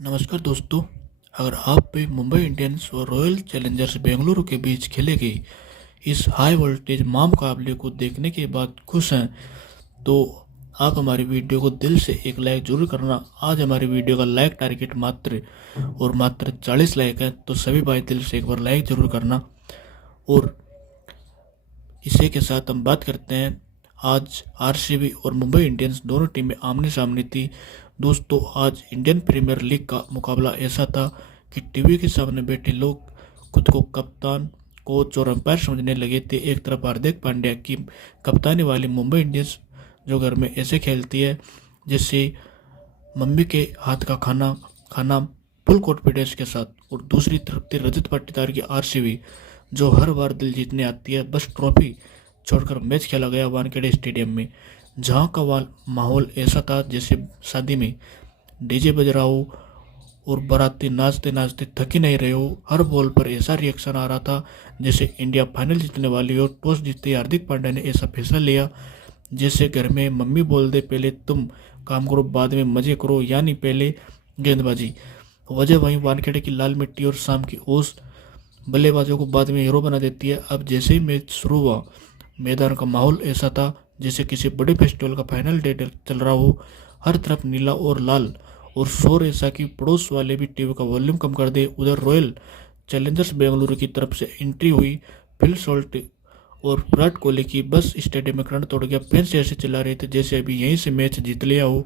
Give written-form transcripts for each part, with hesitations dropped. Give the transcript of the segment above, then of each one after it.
नमस्कार दोस्तों। अगर आप भी मुंबई इंडियंस और रॉयल चैलेंजर्स बेंगलुरु के बीच खेले गई इस हाई वोल्टेज मुकाबले को देखने के बाद खुश हैं तो आप हमारी वीडियो को दिल से एक लाइक जरूर करना। आज हमारी वीडियो का लाइक टारगेट मात्र 40 लाइक है, तो सभी भाई दिल से एक बार लाइक जरूर करना। और इसी के साथ हम बात करते हैं, आज आरसीबी और मुंबई इंडियंस दोनों टीमें आमने सामने थी। दोस्तों, आज इंडियन प्रीमियर लीग का मुकाबला ऐसा था कि टीवी के सामने बैठे लोग खुद को कप्तान, कोच और अंपायर समझने लगे थे। एक तरफ हार्दिक पांड्या की कप्तानी वाली मुंबई इंडियंस जो घर में ऐसे खेलती है जैसे मम्मी के हाथ का खाना खाना फुल कॉन्फिडेंस के साथ, और दूसरी तरफ थी रजत पाटीदार की आरसीबी जो हर बार दिल जीतने आती है। बस ट्रॉफी छोड़कर मैच खेला गया वानखेड़े स्टेडियम में, जहां का माहौल ऐसा था जैसे शादी में डीजे बज रहा हो और बाराती नाचते नाचते थक ही नहीं रहे हो। हर बॉल पर ऐसा रिएक्शन आ रहा था जैसे इंडिया फाइनल जीतने वाली हो। टॉस जीतते हार्दिक पांड्या ने ऐसा फैसला लिया जैसे घर में मम्मी बोल दे पहले तुम काम करो बाद में मजे करो, यानी पहले गेंदबाजी। वजह वहीं वानखेड़े की लाल मिट्टी और शाम की ओस बल्लेबाजों को बाद में हीरो बना देती है। अब जैसे ही मैच शुरू हुआ, मैदान का माहौल ऐसा था जैसे किसी बड़े फेस्टिवल का फाइनल डे चल रहा हो। हर तरफ नीला और लाल, और शोर ऐसा कि पड़ोस वाले भी टीवी का वॉल्यूम कम कर दे। उधर रॉयल चैलेंजर्स बेंगलुरु की तरफ से एंट्री हुई फिल सॉल्ट और विराट कोहली की। बस स्टेडियम में करंट तोड़ गया। फैंस ऐसे चिल्ला रहे थे जैसे अभी यहीं से मैच जीत लिया हो।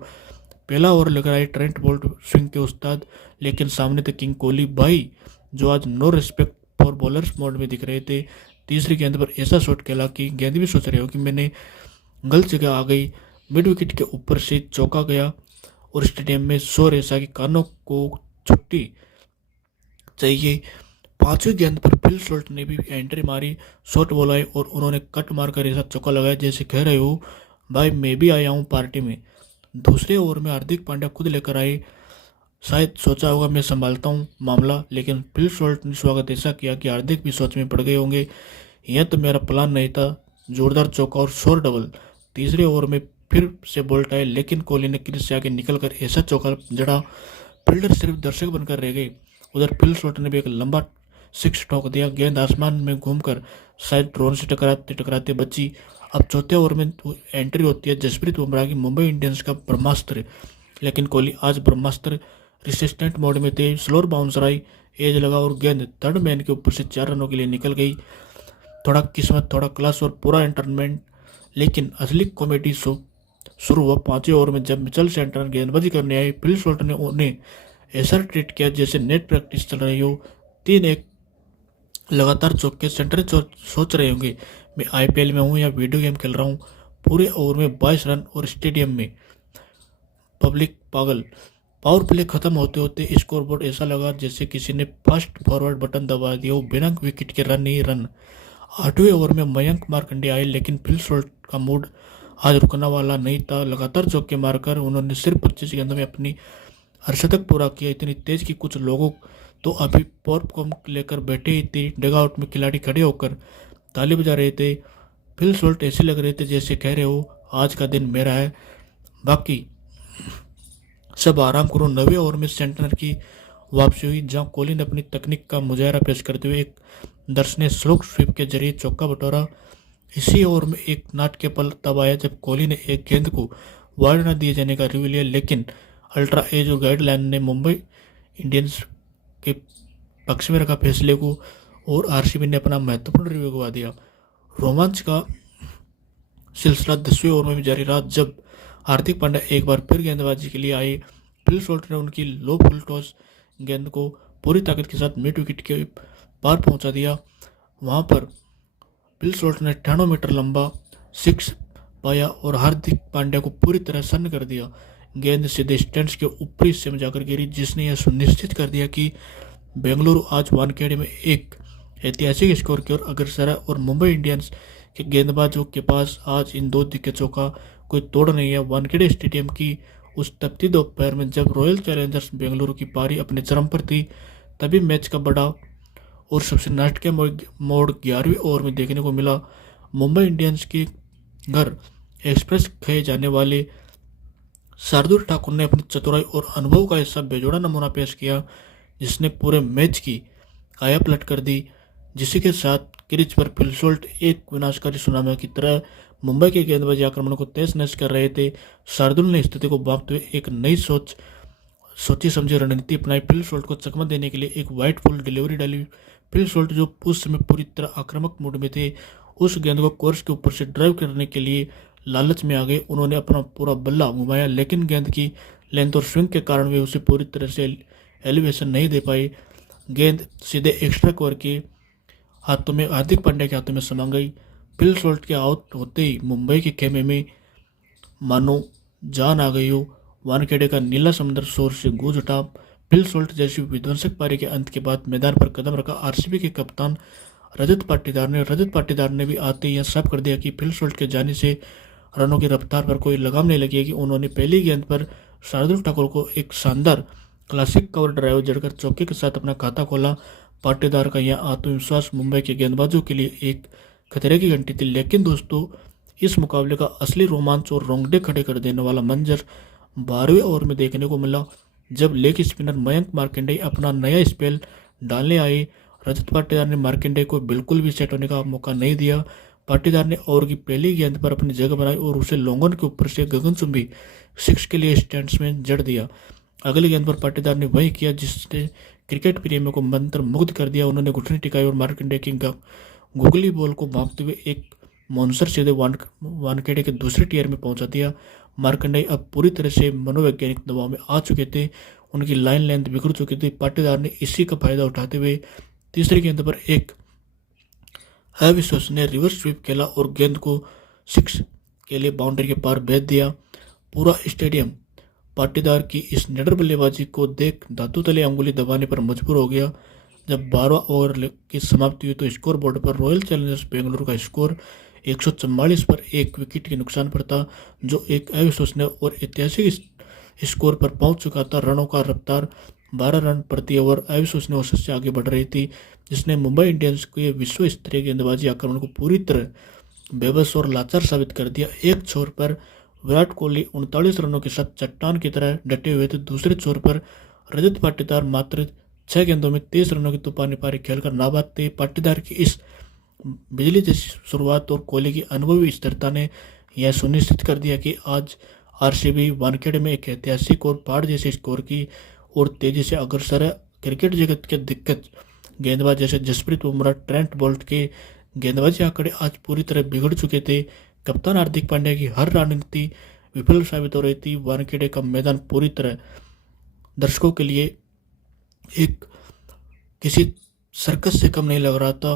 पहला ओवर लग रहा है ट्रेंट बोल्ट स्विंग के उस्ताद, लेकिन सामने थे किंग कोहली भाई जो आज no respect for bowlers mode में दिख रहे थे। तीसरी गेंद पर ऐसा शॉट खेला कि गेंद भी सोच रहे हो कि मैंने गलत जगह आ गई। मिड विकेट के ऊपर से चौका गया और स्टेडियम में शोर ऐसा कि कानों को छुट्टी चाहिए। पांचवी गेंद पर फिल सॉल्ट ने भी एंट्री मारी, शॉट बॉल आए और उन्होंने कट मारकर ऐसा चौका लगाया जैसे कह रहे हो भाई मैं भी आया हूँ पार्टी में। दूसरे ओवर में हार्दिक पांड्या खुद लेकर आए। शायद सोचा होगा मैं संभालता हूँ मामला, लेकिन फिल सॉल्ट ने स्वागत ऐसा किया कि हार्दिक भी सोच में पड़ गए होंगे, यह तो मेरा प्लान नहीं था। जोरदार चौका और शोर डबल। तीसरे ओवर में फिर से बोल्ट आए, लेकिन कोहली ने क्रीज से आगे निकलकर ऐसा चौका जड़ा फील्डर सिर्फ दर्शक बनकर रह गए। उधर फिल सॉल्ट ने भी एक लंबा सिक्स ठोक दिया। गेंद आसमान में घूमकर शायद ड्रोन से टकराते टकराते बची। अब चौथे ओवर में एंट्री होती है जसप्रीत बुमराह की मुंबई इंडियंस का ब्रह्मास्त्र, लेकिन कोहली आज ब्रह्मास्त्र रेसिस्टेंट मोड में थे। स्लोर बाउंसर आई, एज लगा और गेंद थर्ड मैन के ऊपर से 4 रनों के लिए निकल गई। थोड़ा किस्मत, थोड़ा क्लास और पूरा एंटरटेनमेंट। लेकिन असली कॉमेडी शो शुरू हुआ 5वें ओवर में जब मिचेल सेंटनर गेंदबाजी करने आए। फिल सॉल्ट ने उन्हें ऐसा ट्रीट किया जैसे नेट प्रैक्टिस चल रही हो। 3-1 लगातार चौके। सेंटर सोच रहे होंगे मैं आईपीएल में हूँ या वीडियो गेम खेल रहा हूँ। पूरे ओवर में 22 रन और स्टेडियम में पब्लिक पागल। पावर प्ले खत्म होते होते स्कोरबोर्ड ऐसा लगा जैसे किसी ने फास्ट फॉरवर्ड बटन दबा दिया हो। बिना विकेट के रन ही रन। 8वें ओवर में मयंक मार्कंडे आए, लेकिन फिल सॉल्ट का मूड आज रुकने वाला नहीं था। लगातार चौके मारकर उन्होंने सिर्फ 25 गेंदों में अपनी अर्धशतक पूरा किया। इतनी तेज कि कुछ लोगों तो अभी पॉपकॉर्न लेकर बैठे ही थे। डगआउट में खिलाड़ी खड़े होकर ताली बजा रहे थे। फिल सॉल्ट ऐसे लग रहे थे जैसे कह रहे हो आज का दिन मेरा है, बाकी सब आराम करो। 9वें ओवर में सेंटनर की वापसी हुई, जहां कोहली ने अपनी तकनीक का मुजाहरा पेश करते हुए एक दर्शनीय स्लो स्वीप के जरिए चौका बटोरा। इसी ओवर में एक नाटकीय पल तब आया जब कोहली ने एक गेंद को वाइड न दिए जाने का रिव्यू लिया, लेकिन अल्ट्रा एज और गाइडलाइन ने मुंबई इंडियंस के पक्ष में रखा फैसले को, और आरसीबी ने अपना महत्वपूर्ण रिव्यू गवा दिया। रोमांच का सिलसिला 10वें ओवर में भी जारी रहा जब हार्दिक पांड्या एक बार फिर गेंदबाजी के लिए आए। फिल सॉल्ट ने उनकी लो फुल टॉस गेंद को पूरी ताकत के साथ मिड विकेट के पार पहुंचा दिया। वहां पर फिल सॉल्ट ने 98 मीटर लंबा सिक्स पाया और हार्दिक पांड्या को पूरी तरह सन्न कर दिया। गेंद सीधे स्टैंड्स के ऊपरी हिस्से में जाकर गिरी, जिसने यह सुनिश्चित कर दिया कि बेंगलुरु आज वानखेड़े में एक ऐतिहासिक स्कोर की ओर अग्रसर है। और मुंबई इंडियंस के गेंदबाजों के पास आज इन 2 दिग्गजों का कोई तोड़ नहीं है। वानखेड़े स्टेडियम की उस तपती दोपहर में जब रॉयल चैलेंजर्स बेंगलुरु की पारी अपने चरम पर थी, तभी मैच का बड़ा और सबसे नाटकीय मोड़ 11वें ओवर में देखने को मिला। मुंबई इंडियंस के घर एक्सप्रेस कहे जाने वाले शार्दुल ठाकुर ने अपनी चतुराई और अनुभव का ऐसा बेजोड़ा नमूना पेश किया जिसने पूरे मैच की काया पलट कर दी, जिसी के साथ क्रीज पर फिल सोल्ट एक विनाशकारी सुनामी की तरह मुंबई के गेंदबाजी आक्रमण को तहस नहस कर रहे थे। शार्दुल ने स्थिति को भांपते हुए एक नई सोची समझी रणनीति अपनाई। फिल सोल्ट को चकमा देने के लिए एक वाइट फुल डिलीवरी डाली। फिल सोल्ट जो उस समय पूरी तरह आक्रामक मूड में थे, उस गेंद को कोर्स के ऊपर से ड्राइव करने के लिए लालच में आ गए। उन्होंने अपना पूरा बल्ला घुमाया, लेकिन गेंद की लेंथ और स्विंग के कारण वे उसे पूरी तरह से एलिवेशन नहीं दे पाए। गेंद सीधे एक्स्ट्रा कवर के हाथों में, हार्दिक पांड्या के हाथों में समा गई। फिल सोल्ट के आउट होते ही मुंबई के खेमे में मानो जान आ गई हो। वानखेड़े का नीला समुद्र शोर से गूंज उठा। फिल सोल्ट जैसी विध्वंसक पारी के अंत के बाद मैदान पर कदम रखा आरसीबी के कप्तान रजत पाटीदार ने भी आते ही यह साफ कर दिया कि फिल सोल्ट के जाने से रनों की रफ्तार पर कोई लगाम नहीं लगेगी। उन्होंने पहली गेंद पर शार्दुल ठाकुर को एक शानदार क्लासिक कवर ड्राइव जड़कर चौके के साथ अपना खाता खोला। पाटीदार का यह आत्मविश्वास मुंबई के गेंदबाजों के लिए एक खतरे की घंटी थी। लेकिन दोस्तों, इस मुकाबले का असली रोमांच और रोंगटे खड़े कर देने वाला मंजर 12वें ओवर में देखने को मिला, जब लेग स्पिनर मयंक मार्कंडेय अपना नया स्पेल डालने आए। रजत पाटीदार ने मार्कंडेय को बिल्कुल भी सेट होने का मौका नहीं दिया। पाटीदार ने ओवर की पहली गेंद पर अपनी जगह बनाई और उसे लॉन्गन के ऊपर से गगनचुंबी सिक्स के लिए स्टैंड्स में जड़ दिया। अगली गेंद पर पाटीदार ने वही किया जिसने क्रिकेट प्रेमियों को मंत्र मुग्ध कर दिया। उन्होंने घुटने टिकाई और मार्कंडेय की गुगली बॉल को भांपते हुए एक मॉन्सर सीधे वानखेड़े के दूसरे टियर में पहुंचा दिया। मार्कंडेय अब पूरी तरह से मनोवैज्ञानिक दबाव में आ चुके थे, उनकी लाइन लेंथ बिगड़ चुकी थी। पाटीदार ने इसी का फायदा उठाते हुए तीसरी गेंद पर एक अविश्वसनीय रिवर्स स्वीप खेला और गेंद को सिक्स के लिए बाउंड्री के पार भेज दिया। पूरा स्टेडियम पाटीदार की इस निडर बल्लेबाजी को देख धातु तले अंगुली दबाने पर मजबूर हो गया। जब 12 ओवर की समाप्ति हुई तो स्कोर बोर्ड पर रॉयल चैलेंजर्स बेंगलुरु का स्कोर 144 पर एक विकेट के नुकसान पर था, जो एक अविश्वसनीय और ऐतिहासिक स्कोर पर पहुंच चुका था। रनों का रफ्तार 12 रन प्रति ओवर अविश्वसनीय औसत से आगे बढ़ रही थी, जिसने मुंबई इंडियंस के विश्व स्तरीय गेंदबाजी आक्रमण को पूरी तरह बेबस और लाचार साबित कर दिया। एक छोर पर विराट कोहली 39 रनों के साथ चट्टान की तरह डटे हुए थे, दूसरे छोर पर रजत पाटीदार मात्र 6 गेंदों में 23 रनों की तूफानी पारी खेलकर नाबाद थे। पाटीदार की इस बिजली जैसी शुरुआत और कोहली की अनुभवी स्थिरता ने यह सुनिश्चित कर दिया कि आज आरसीबी वानखेड़े में एक ऐतिहासिक और पहाड़ जैसे स्कोर की और तेजी से अग्रसर है। क्रिकेट जगत के दिग्गज गेंदबाज जैसे जसप्रीत बुमराह, ट्रेंट बोल्ट के गेंदबाजी आंकड़े आज पूरी तरह बिगड़ चुके थे। कप्तान हार्दिक पांड्या की हर रणनीति विफल साबित हो रही थी। वानखेड़े का मैदान पूरी तरह दर्शकों के लिए एक किसी सर्कस से कम नहीं लग रहा था।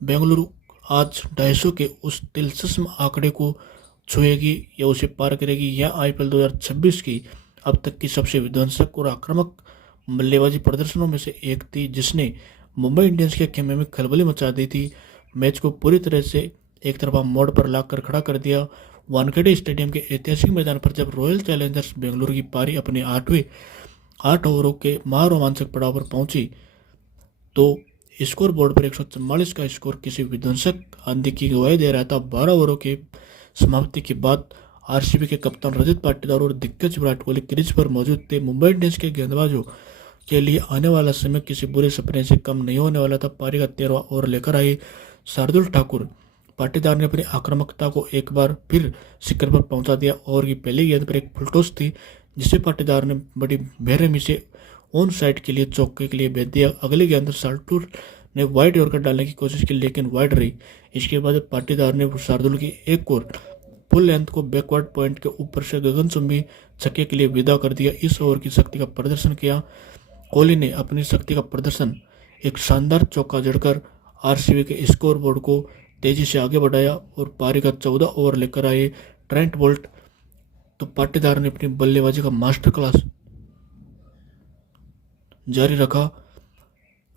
बेंगलुरु आज 250 के उस दिलचस्प आंकड़े को छुएगी या उसे पार करेगी। यह आईपीएल 2026 की अब तक की सबसे विध्वंसक और आक्रामक बल्लेबाजी प्रदर्शनों में से एक थी, जिसने मुंबई इंडियंस के खेमे में खलबली मचा दी थी। मैच को पूरी तरह से एक तरफा मोड़ पर लाकर खड़ा कर दिया। वानखेड़े स्टेडियम के ऐतिहासिक मैदान पर जब रॉयल चैलेंजर्स बेंगलुरु की पारी अपने 8 ओवरों के महारोमांचक पड़ाव पर पहुंची तो स्कोर बोर्ड पर 144 का स्कोर किसी विध्वंसक आंधी की गवाही दे रहा था। 12 ओवरों के समाप्ति के बाद आरसीबी के कप्तान रजत पाटीदार और दिग्गज विराट कोहली क्रीज पर मौजूद थे। मुंबई इंडियंस के गेंदबाजों के लिए आने वाला समय किसी बुरे सपने से कम नहीं होने वाला था। पारी का 13वां ओवर लेकर आए शार्दुल ठाकुर। पाटीदार ने अपनी आक्रामकता को एक बार फिर शिखर पर पहुंचा दिया। ओवर की पहली गेंद पर एक फुलटॉस थी, जिसे पाटीदार ने बड़ी बेरहमी से ऑन साइड के लिए चौके के लिए भेज दिया। अगली गेंद शार्दुल ने वाइड यॉर्कर डालने की कोशिश की, लेकिन वाइड रही। इसके बाद पाटीदार ने शार्दुल की एक और फुल लेंथ को बैकवर्ड पॉइंट के ऊपर से गगनचुंबी छक्के के लिए विदा कर दिया। इस ओवर की शक्ति का प्रदर्शन किया कोहली ने। अपनी शक्ति का प्रदर्शन एक शानदार चौका जड़कर आरसीबी के स्कोर बोर्ड को तेजी से आगे बढ़ाया और पारी का 14 ओवर लेकर आए ट्रेंट बोल्ट। तो पाटीदार ने अपनी बल्लेबाजी का मास्टर क्लास जारी रखा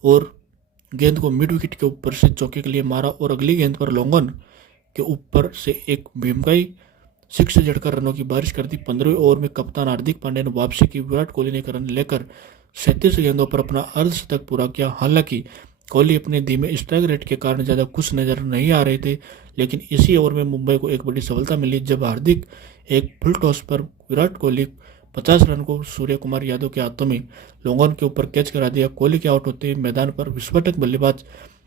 और गेंद को मिड विकेट के ऊपर से चौके के लिए मारा और अगली गेंद पर लॉन्गन के ऊपर से एक भीमकाई सिक्स से जड़कर रनों की बारिश कर दी। 15वें ओवर में कप्तान हार्दिक पांड्या ने वापसी की। विराट कोहली ने एक रन लेकर 37 गेंदों पर अपना अर्धशतक पूरा किया। हालांकि कोहली अपने धीमे स्ट्राइक रेट के कारण ज़्यादा खुश नजर नहीं आ रहे थे, लेकिन इसी ओवर में मुंबई को एक बड़ी सफलता मिली जब हार्दिक एक फुल टॉस पर विराट कोहली 50 रन को सूर्य कुमार यादव के हाथों में लॉन्ग ऑन के ऊपर कैच करा दिया। कोहली के आउट होते ही मैदान पर विस्फोटक बल्लेबाज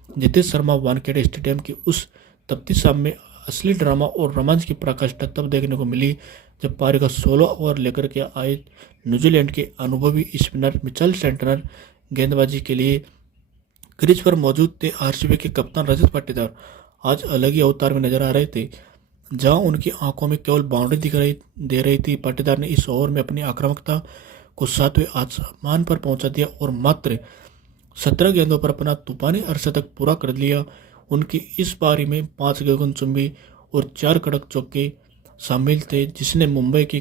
जितेश शर्मा वानखेड़े स्टेडियम की उस तपती शाम में असली ड्रामा और रोमांच की पराकाष्ठा तब देखने को मिली जब पारी का 16 ओवर लेकर के आए न्यूजीलैंड के अनुभवी स्पिनर मिचेल सेंटनर गेंदबाजी के लिए क्रीज पर मौजूद थे। आरसीबी के कप्तान रजत पाटीदार आज अलग ही अवतार में नजर आ रहे थे, जहां उनकी आंखों में केवल बाउंड्री दिखाई दे रही थी। पाटीदार ने इस ओवर में अपनी आक्रामकता को 7वें आसमान पर पहुंचा दिया और मात्र 17 गेंदों पर अपना तूफानी अर्धशतक पूरा कर लिया। उनकी इस पारी में 5 गगनचुंबी और 4 कड़क चौके शामिल थे, जिसने मुंबई के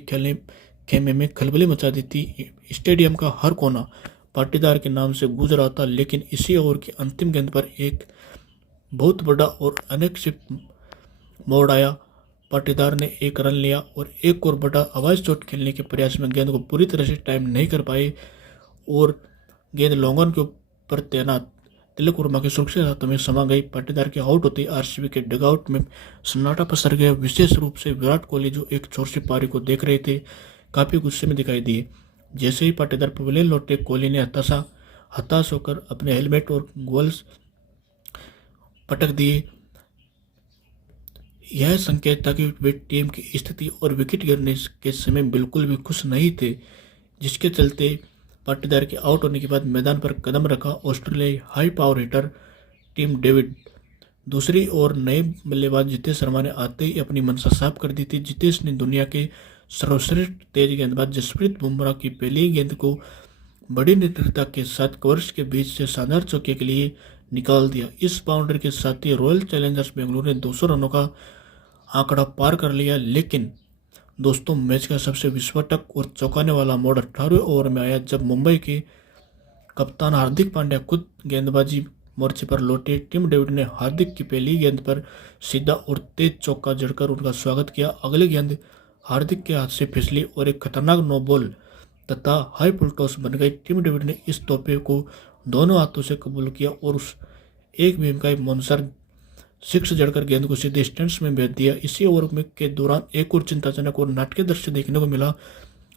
खेमे में खलबली मचा दी थी। स्टेडियम का हर कोना पाटीदार के नाम से गूंज रहा था, लेकिन इसी ओवर की अंतिम गेंद पर एक बहुत बड़ा और अनपेक्षित मोड़ आया। पाटीदार ने एक रन लिया और एक और बड़ा आवाज चोट खेलने के प्रयास में गेंद को पूरी तरह से टाइम नहीं कर पाए और गेंद लॉन्ग ऑन के ऊपर तैनात तिलक वर्मा के सुरक्षित हाथों में समा गई। पाटीदार के आउट होते आरसीबी के डगआउट में सन्नाटा पसर गया। विशेष रूप से विराट कोहली, जो एक छोर से पारी को देख रहे थे, काफी गुस्से में दिखाई दिए। जैसे ही पाटीदार पवेलियन लौटे, कोहली ने हताश होकर अपने हेलमेट और ग्लव्स पटक दिए। यह संकेत था कि वे टीम की स्थिति और विकेट गिरने के समय बिल्कुल भी खुश नहीं थे, जिसके चलते पाटीदार के आउट होने के बाद मैदान पर कदम रखा ऑस्ट्रेलियाई high power hitter Tim David. दूसरी ओर नए बल्लेबाज जितेश शर्मा ने आते ही अपनी मंशा साफ कर दी थी। जितेश ने दुनिया के सर्वश्रेष्ठ तेज गेंदबाज जसप्रीत बुमराह की पहली गेंद को बड़ी निडरता के साथ कवर्स के बीच से शानदार चौके के लिए निकाल दिया। इस बाउंड्री के साथ ही रॉयल चैलेंजर्स बेंगलुरु ने 200 रनों का आंकड़ा पार कर लिया। लेकिन दोस्तों, मैच का सबसे विस्फोटक और चौंकाने वाला मोड़ 18वें ओवर में आया, जब मुंबई के कप्तान हार्दिक पांड्या खुद गेंदबाजी मोर्चे पर लौटे। टिम डेविड ने हार्दिक की पहली गेंद पर सीधा और तेज चौका जड़कर उनका स्वागत किया। अगली गेंद हार्दिक के हाथ से फिसली और एक खतरनाक नो बॉल तथा हाई फुल टॉस बन गई। टिम डेविड ने इस तोहफे को दोनों हाथों से कबूल किया और उस एक भीमकाई मोनसर 6 जड़कर गेंद को सीधे स्टैंड्स में भेज दिया। इसी ओवर में के दौरान एक और चिंताजनक और नाटकीय दृश्य देखने को मिला।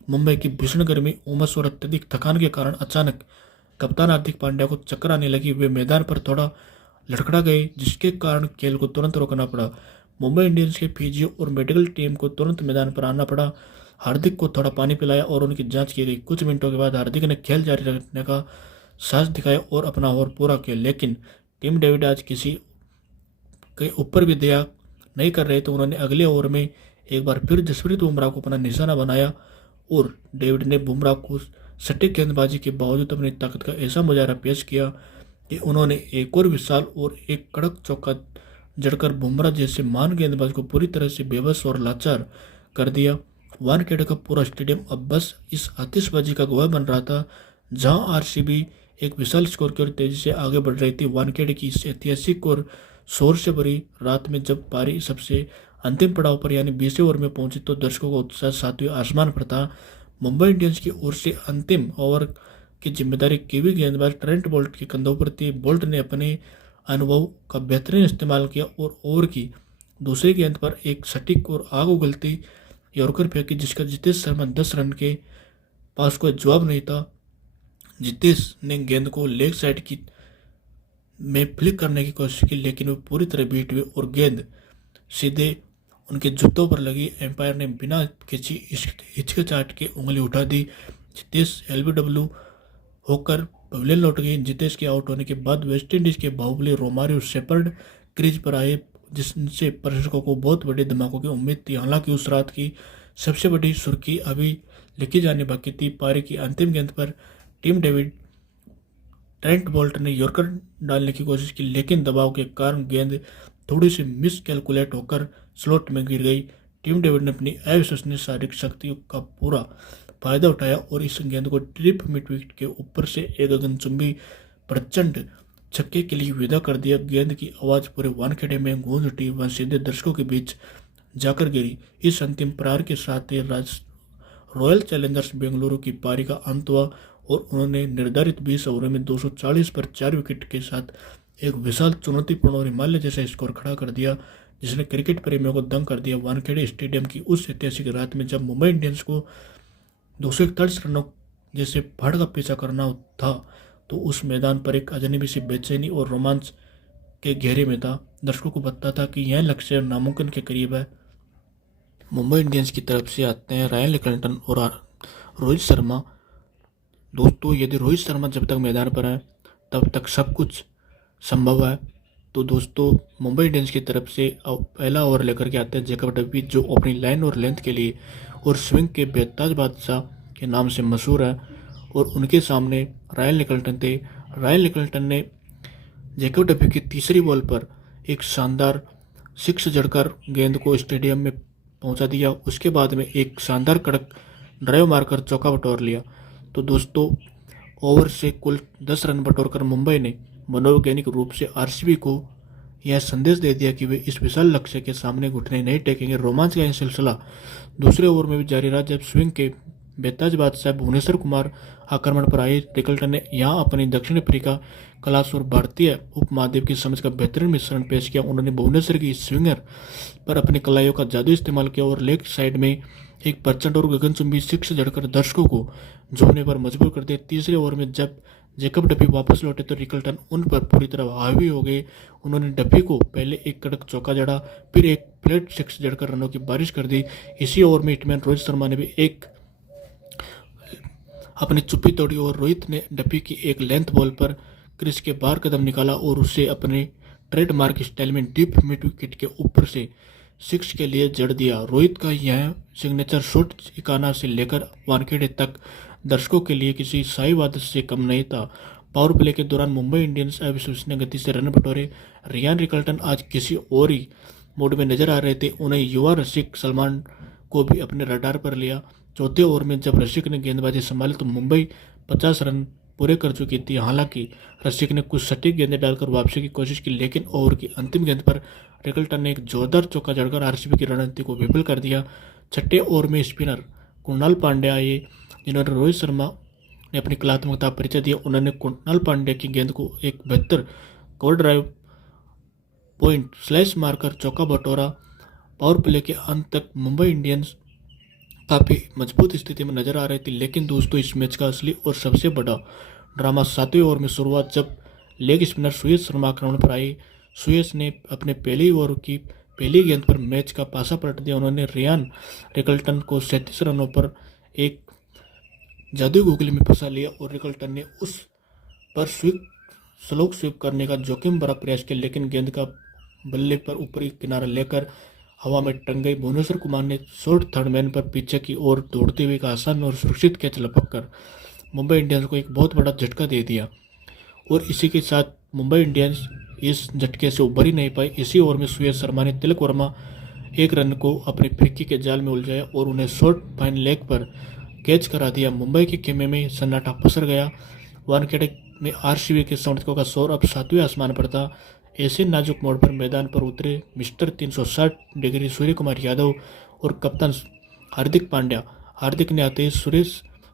मुंबई की भीषण गर्मी, उमस और अत्यधिक थकान के कारण अचानक कप्तान हार्दिक पांड्या को चक्कर आने लगी। वे मैदान पर थोड़ा लड़खड़ा गए, जिसके कारण खेल को तुरंत रोकना पड़ा। मुंबई इंडियंस के फिजियो और मेडिकल टीम को तुरंत मैदान पर आना पड़ा। हार्दिक को थोड़ा पानी पिलाया और उनकी जांच की गई। कुछ मिनटों के बाद हार्दिक ने खेल जारी रखने का साहस दिखाया और अपना ओवर पूरा किया। लेकिन टिम डेविड आज किसी के ऊपर भी दया नहीं कर रहे, तो उन्होंने अगले ओवर में एक बार फिर जसप्रीत बुमराह को अपना निशाना बनाया और डेविड ने बुमराह को सटीक गेंदबाजी के बावजूद अपनी ताकत का ऐसा मुजाहरा पेश किया कि उन्होंने एक और विशाल और एक कड़क चौका जड़कर बुमराह जैसे महान गेंदबाज को पूरी तरह से बेबस और लाचार कर दिया। वानखेड़े का पूरा स्टेडियम अब बस इस आतिशबाजी का गवाह बन रहा था, जहां आरसीबी एक विशाल स्कोर की ओर तेजी से आगे बढ़ रही थी। वानखेड़े की इस ऐतिहासिक और शोर से भरी रात में जब पारी सबसे अंतिम पड़ाव पर यानी 20वें ओवर में पहुंची, तो दर्शकों का उत्साह 7वें आसमान पर था। मुंबई इंडियंस की ओर से अंतिम ओवर की जिम्मेदारी कीवी गेंदबाज ट्रेंट बोल्ट के कंधों पर थी। बोल्ट ने अपने अनुभव का बेहतरीन इस्तेमाल किया और ओवर की दूसरी गेंद पर एक सटीक और आग उगलती यॉर्कर फेंकी, जिसका जितेश शर्मा 10 रन के पास कोई जवाब नहीं था। जितेश ने गेंद को लेग साइड की में फ्लिक करने की कोशिश की, लेकिन वे पूरी तरह बीट हुए और गेंद सीधे उनके जूतों पर लगी। एम्पायर ने बिना किसी हिचकिचाहट के उंगली उठा दी। जितेश एलबीडब्ल्यू होकर पवेलियन लौट गई। जितेश के आउट होने के बाद वेस्टइंडीज के बाहुबली रोमारियो शेपर्ड क्रीज पर आए, जिससे प्रशंसकों को बहुत बड़े धमाकों की उम्मीद थी। हालांकि उस रात की सबसे बड़ी सुर्खी अभी लिखी जानी बाकी थी। पारी की अंतिम गेंद पर टिम डेविड ट्रेंट बोल्ट ने यॉर्कर डालने की कोशिश की, लेकिन दबाव के कारण गेंद थोड़ी सी मिस कैलकुलेट होकर स्लॉट में गिर गई। टिम डेविड ने अपनी अविश्वसनीय शारीरिक शक्तियों का पूरा फायदा उठाया और इस गेंद को ट्रिप मिड विकेट के ऊपर से एक गगनचुंबी प्रचंड छक्के के लिए विदा कर दिया। गेंद की आवाज पूरे वानखेड़े में गूंज उठी, वह सीधे दर्शकों के बीच जाकर गिरी। इस अंतिम प्रहार के साथ ही रॉयल चैलेंजर्स बेंगलुरु की पारी का अंत हुआ और उन्होंने निर्धारित 20 ओवरों में 240 पर 4 विकेट के साथ एक विशाल चुनौतीपूर्ण और हिमालय जैसा स्कोर खड़ा कर दिया, जिसने क्रिकेट प्रेमियों को दंग कर दिया। वानखेड़े स्टेडियम की उस ऐतिहासिक रात में जब मुंबई इंडियंस को 241 रनों जैसे फाड़ का पीछा करना था, तो उस मैदान पर एक अजनबी सी बेचैनी और रोमांच के घेरे में था। दर्शकों को पता था कि यह लक्ष्य नामुमकिन के करीब है। मुंबई इंडियंस की तरफ से आते हैं रायन लिकल्टन और रोहित शर्मा। दोस्तों, यदि रोहित शर्मा जब तक मैदान पर है तब तक सब कुछ संभव है। तो दोस्तों, मुंबई इंडियंस की तरफ से पहला ओवर लेकर के आते हैं जैकब डबी, जो अपनी लाइन और लेंथ के लिए और स्विंग के बेताज बादशाह के नाम से मशहूर है। और उनके सामने रायन लिकल्टन थे। रायन लिकल्टन ने जैकब डबी की तीसरी बॉल पर एक शानदार सिक्स जड़कर गेंद को स्टेडियम में पहुंचा दिया। उसके बाद में एक शानदार कड़क ड्राइव मारकर चौका बटोर लिया। तो दोस्तों, ओवर से कुल 10 रन बटोरकर मुंबई ने मनोवैज्ञानिक रूप से आरसीबी को यह संदेश दे दिया कि वे इस विशाल लक्ष्य के सामने घुटने नहीं टेकेंगे। रोमांच का यह सिलसिला दूसरे ओवर में भी जारी रहा, जब स्विंग के बेताज बादशाह भुवनेश्वर कुमार आक्रमण पर आए। लिकल्टन ने यहां अपनी दक्षिण अफ्रीका क्लास और भारतीय उपमहाद्वीप की समझ का बेहतरीन मिश्रण पेश किया। उन्होंने भुवनेश्वर की स्विंगर पर अपनी कलाइयों का जादू इस्तेमाल किया और लेग साइड में एक प्रचंड और गगनचुंबी सिक्स जड़कर दर्शकों को झूमने पर मजबूर कर दिया। तीसरे ओवर में जब जैकब डबी वापस लौटे तो लिकल्टन उन पर पूरी तरह हावी हो गए। उन्होंने डबी को पहले एक कड़क चौका जड़ा, फिर एक फ्लैट सिक्स जड़कर रनों की बारिश कर दी। इसी ओवर में हिटमैन रोहित शर्मा ने भी एक अपनी चुप्पी तोड़ी और रोहित ने डबी की एक लेंथ बॉल पर क्रिस के बाहर कदम निकाला और उसे अपने ट्रेडमार्क स्टाइल में डीप मिड विकेट के ऊपर से सिक्स के लिए जड़ दिया। रोहित का यह सिग्नेचर शॉट इकाना से लेकर वानखेड़े तक दर्शकों के लिए किसी शाही वादत से कम नहीं था। पावर प्ले के दौरान मुंबई इंडियंस अविश्वसनीय गति से रन बटोरे। रियान रिकल्टन आज किसी और ही मोड में नजर आ रहे थे। उन्हें युवा रसिक सलमान को भी अपने रडार पर लिया। चौथे ओवर में जब रसिक ने गेंदबाजी संभाली तो मुंबई 50 रन पूरे कर चुकी थी। हालांकि रसिक ने कुछ सटीक गेंदें डालकर वापसी की कोशिश की, लेकिन ओवर की अंतिम गेंद पर रिकल्टन ने एक जोरदार चौका जड़कर आरसीबी की रणनीति को विफल कर दिया। छठे ओवर में स्पिनर कुणाल पांड्या आए, जिन्होंने रोहित शर्मा ने अपनी कलात्मकता का परिचय दिया। उन्होंने कुणाल पांड्या की गेंद को एक बेहतर कवर ड्राइव पॉइंट स्लैश मारकर चौका बटोरा। पावर प्ले के अंत तक मुंबई इंडियंस काफ़ी मजबूत स्थिति में नजर आ रही थी, लेकिन दोस्तों इस मैच का असली और सबसे बड़ा ड्रामा 7वें ओवर में शुरुआत, जब लेग स्पिनर सुयश शर्मा आक्रमण पर आए। सुयश ने अपने पहले ओवर की पहली गेंद पर मैच का पासा पलट दिया। उन्होंने रियान रिकल्टन को 37 रनों पर एक जादुई गुगली में फंसा लिया और रिकल्टन ने उस पर स्लो स्वीप करने का जोखिम भरा प्रयास किया, लेकिन गेंद का बल्ले पर ऊपरी किनारा लेकर हवा में टंग गई। भुवनेश्वर कुमार ने शॉर्ट थर्ड मैन पर पीछे की ओर दौड़ते हुए एक आसान और सुरक्षित कैच लपक कर मुंबई इंडियंस को एक बहुत बड़ा झटका दे दिया और इसी के साथ मुंबई इंडियंस इस झटके से उभर ही नहीं पाई। इसी ओवर में सुयश शर्मा ने तिलक वर्मा एक रन को अपनी फिरकी के जाल में उलझाया और उन्हें शॉर्ट फाइन लेग पर कैच करा दिया। मुंबई के खेमे में सन्नाटा पसर गया। वानखेड़े में आरसीबी के समर्थकों का शोर अब 7वें आसमान पर था। ऐसे नाजुक मोड़ पर मैदान पर उतरे मिस्टर 360 डिग्री सूर्य कुमार यादव और कप्तान हार्दिक पांड्या। हार्दिक ने आते ही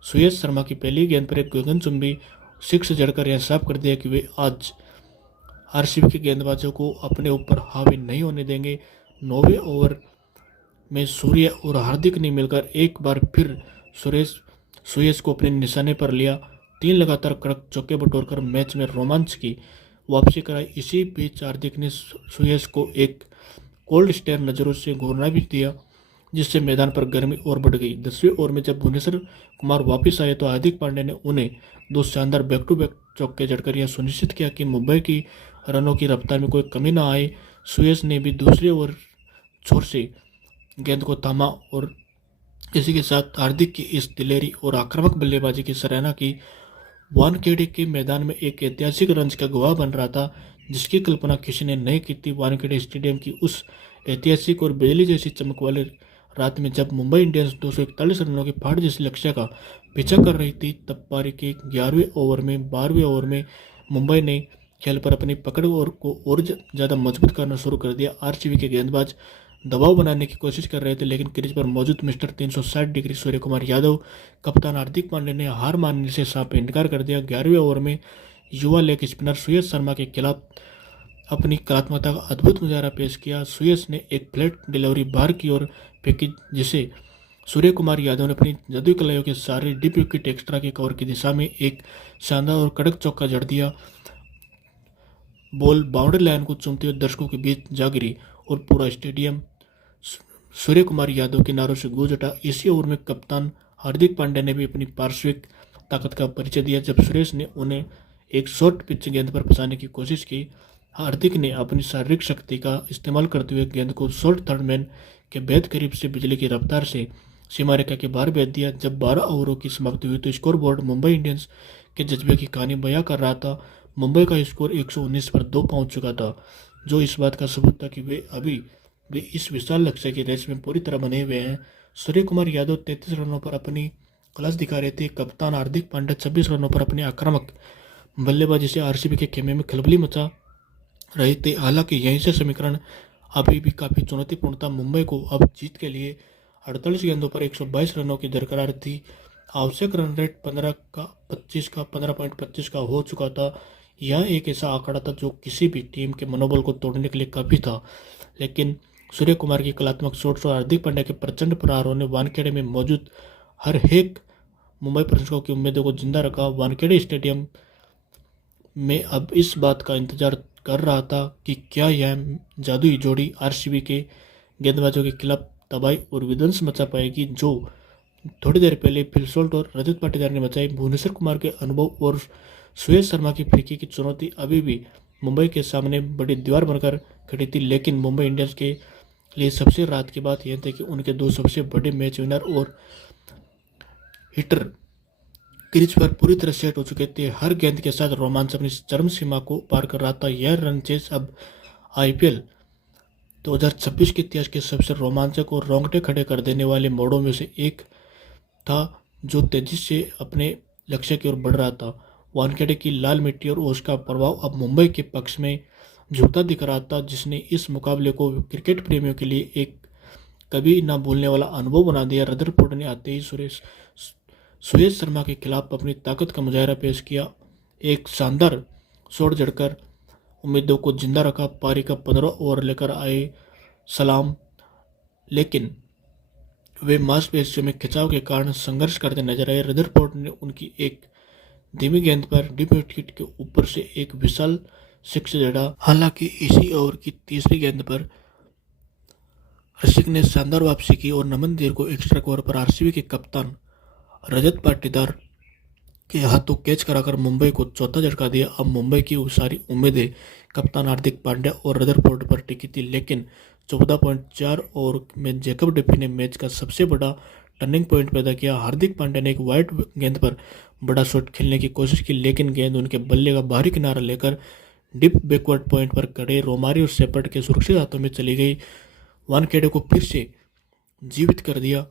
सुयश शर्मा की पहली गेंद पर एक गगनचुंबी सिक्स जड़कर यह साफ कर दिया कि वे आज आरसीबी के गेंदबाजों को अपने ऊपर हावी नहीं होने देंगे। 9वें ओवर में सूर्य और हार्दिक ने मिलकर एक बार फिर सुयश को अपने निशाने पर लिया। 3 लगातार कड़क चौके बटोरकर मैच में रोमांच की वापसी कराई। इसी बीच हार्दिक ने सुयश को एक कोल्ड स्टेयर नज़रों से घूरना भी दिया, जिससे मैदान पर गर्मी और बढ़ गई। 10वें ओवर में जब भुवनेश्वर कुमार वापस आए तो हार्दिक पांड्या ने उन्हें 2 शानदार बैक टू बैक चौके जड़कर यह सुनिश्चित किया कि मुंबई की रनों की रफ्तार में कोई कमी न आए। सुयश ने भी दूसरे ओवर छोर से गेंद को थामा और इसी के साथ हार्दिक की इस दिलेरी और आक्रामक बल्लेबाजी की सराहना की। वानखेड़े के मैदान में एक ऐतिहासिक रंज का गवाह बन रहा था, जिसकी कल्पना किसी ने नहीं की थी। वानखेड़े स्टेडियम की उस ऐतिहासिक और बिजली जैसी चमक वाले रात में जब मुंबई इंडियंस 241 रनों की फाड़ जैसी लक्ष्य का पीछा कर रही थी, तब पारी के 11वें ओवर में 12वें ओवर में मुंबई ने खेल पर अपनी पकड़ को और ज़्यादा मजबूत करना शुरू कर दिया। आरसीबी के गेंदबाज दबाव बनाने की कोशिश कर रहे थे, लेकिन क्रीज पर मौजूद मिस्टर 360 डिग्री सूर्य कुमार यादव कप्तान हार्दिक पांड्या ने हार मानने से साफ इनकार कर दिया। 11वें ओवर में युवा लेग स्पिनर सुयश शर्मा के खिलाफ अपनी कलात्मकता का अद्भुत नज़ारा पेश किया। सुयश ने एक फ्लैट डिलीवरी बाहर की ओर फेंकी जिसे सूर्य कुमार यादव ने अपनी जादुई कलाइयों के सारे डीप विकेट एक्स्ट्रा के कवर की दिशा में एक शानदार और कड़क चौका जड़ दिया। बॉल बाउंड्री लाइन को चूमते हुए दर्शकों के बीच जा गिरी और पूरा स्टेडियम सूर्य कुमार यादव के नारों से गूंज उठा। इसी ओवर में कप्तान हार्दिक पांड्या ने भी अपनी पार्श्विक ताकत का परिचय दिया जब सुरेश ने उन्हें एक शॉर्ट पिच गेंद पर फंसाने की कोशिश की। हार्दिक ने अपनी शारीरिक शक्ति का इस्तेमाल करते हुए गेंद को शॉर्ट थर्ड मैन के बेहद करीब से बिजली की रफ्तार से सीमा रेखा के बाहर भेज दिया। जब 12 ओवरों की समाप्ति हुई तो स्कोर बोर्ड मुंबई इंडियंस के जज्बे की कहानी बयां कर रहा था। मुंबई का स्कोर 119 पर 2 पहुंच चुका था, जो इस बात का सबूत था कि वे अभी भी इस विशाल लक्ष्य की रेस में पूरी तरह बने हुए हैं। सूर्य कुमार यादव 33 रनों पर अपनी क्लास दिखा रहे थे। कप्तान हार्दिक पांड्या 26 रनों पर अपनी आक्रामक बल्लेबाजी से आरसीबी के खेमे में खलबली मचा रहे थे। हालांकि यहीं से समीकरण अभी भी काफ़ी चुनौतीपूर्ण था। मुंबई को अब जीत के लिए 48 गेंदों पर 122 रनों की दरकार थी। आवश्यक रन रेट 15.25 का हो चुका था। यह एक ऐसा आंकड़ा था जो किसी भी टीम के मनोबल को तोड़ने के लिए काफ़ी था, लेकिन सूर्य कुमार की कलात्मक शॉट्स और हार्दिक पांड्या के प्रचंड प्रहारों ने वानखेड़े में मौजूद हर एक मुंबई प्रशंसकों की उम्मीदों को जिंदा रखा। वानखेड़े स्टेडियम में अब इस बात का इंतजार कर रहा था कि क्या यह जादुई जोड़ी आरसीबी के गेंदबाजों के खिलाफ तबाही और विध्वंस मचा पाएगी, जो थोड़ी देर पहले फिल सॉल्ट और रजत पाटीदार ने मचाई। भुवनेश्वर कुमार के अनुभव और सुयश शर्मा की फिरकी की चुनौती अभी भी मुंबई के सामने बड़ी दीवार बनकर खड़ी थी, लेकिन मुंबई इंडियंस के लिए सबसे राहत की बात यह थी कि उनके दो सबसे बड़े मैच विनर और हिटर क्रीज पर पूरी तरह सेट हो चुके थे। हर गेंद के साथ रोमांच अपनी चरम सीमा को पार कर रहा था। यह रन चेस अब आईपीएल 2026 के इतिहास के सबसे रोमांचक और रोंगटे खड़े कर देने वाले मोड़ों में से एक था, जो तेजी से अपने लक्ष्य की ओर बढ़ रहा था। वानखेड़े की लाल मिट्टी और उसका प्रभाव अब मुंबई के पक्ष में झुकता दिख रहा था, जिसने इस मुकाबले को क्रिकेट प्रेमियों के लिए एक कभी ना भूलने वाला अनुभव बना दिया। रदरफोर्ड ने आते ही सुयश शर्मा के खिलाफ अपनी ताकत का मुजाहरा पेश किया। एक शानदार शॉट जड़कर उम्मीदों को जिंदा रखा। पारी का 15 ओवर लेकर आए सलाम, लेकिन वे मांसपेशियों में खिंचाव के कारण संघर्ष करते नजर आए। रदरफोर्ड ने उनकी एक धीमी गेंद पर डीप विकेट के ऊपर से एक विशाल सिक्स जड़ा। हालांकि इसी ओवर की तीसरी गेंद पर रसिक ने शानदार वापसी की और नमन देर को एक्स्ट्रा कवर पर आरसीबी के कप्तान रजत पाटीदार के हाथों कैच कराकर मुंबई को चौथा झटका दिया। अब मुंबई की सारी उम्मीदें कप्तान हार्दिक पांड्या और रदरफोर्ड पर टिकी थी, लेकिन 14.4 ओवर में जैकब डिफी ने मैच का सबसे बड़ा टर्निंग पॉइंट पैदा किया। हार्दिक पांड्या ने एक वाइड गेंद पर बड़ा शॉट खेलने की कोशिश की, लेकिन गेंद उनके बल्ले का बाहरी किनारा लेकर डिप बैकवर्ड पॉइंट पर खड़े रोमारियो शेपर्ड के सुरक्षित हाथों में चली गई। वानखेड़े को फिर से जीवित कर दिया।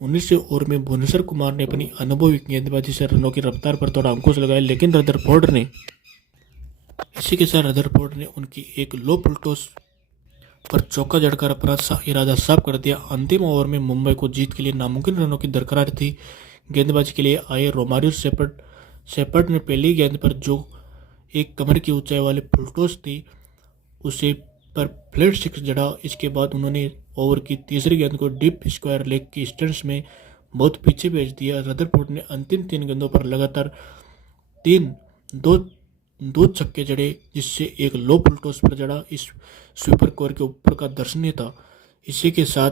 19वें ओवर में भुवनेश्वर कुमार ने अपनी अनुभवी गेंदबाजी से रनों की रफ्तार पर थोड़ा अंकुश लगाया, लेकिन रदरफोर्ड ने उनकी एक लो फुल टॉस पर चौका जड़कर अपना इरादा साफ कर दिया। अंतिम ओवर में मुंबई को जीत के लिए नामुमकिन रनों की दरकार थी। गेंदबाजी के लिए आए रोमारियो शेपर्ड ने पहली गेंद पर जो एक कमर की ऊंचाई वाली फुल टॉस थी उसे पर फ्लैट सिक्स जड़ा। इसके बाद उन्होंने ओवर की तीसरी गेंद को डीप स्क्वायर लेग की स्टैंड्स में बहुत पीछे भेज दिया। रदरफोर्ड ने अंतिम 3 गेंदों पर लगातार दो छक्के जड़े, जिससे एक लो फुल टॉस पर जड़ा इस स्वीपर कवर के ऊपर का दर्शनीय था। इसी के साथ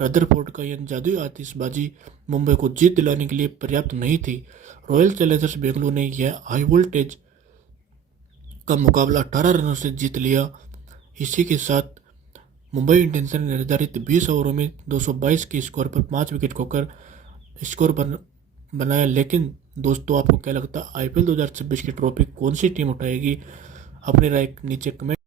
रदरफोर्ड का यह जादुई आतिशबाजी मुंबई को जीत दिलाने के लिए पर्याप्त नहीं थी। रॉयल चैलेंजर्स बेंगलुरु ने यह हाई वोल्टेज का मुकाबला 18 रनों से जीत लिया। इसी के साथ मुंबई इंडियंस ने निर्धारित 20 ओवरों में 222 के स्कोर पर 5 विकेट खोकर स्कोर बनाया। लेकिन दोस्तों, आपको क्या लगता है आईपीएल 2026 की ट्रॉफी कौन सी टीम उठाएगी? अपनी राय नीचे कमेंट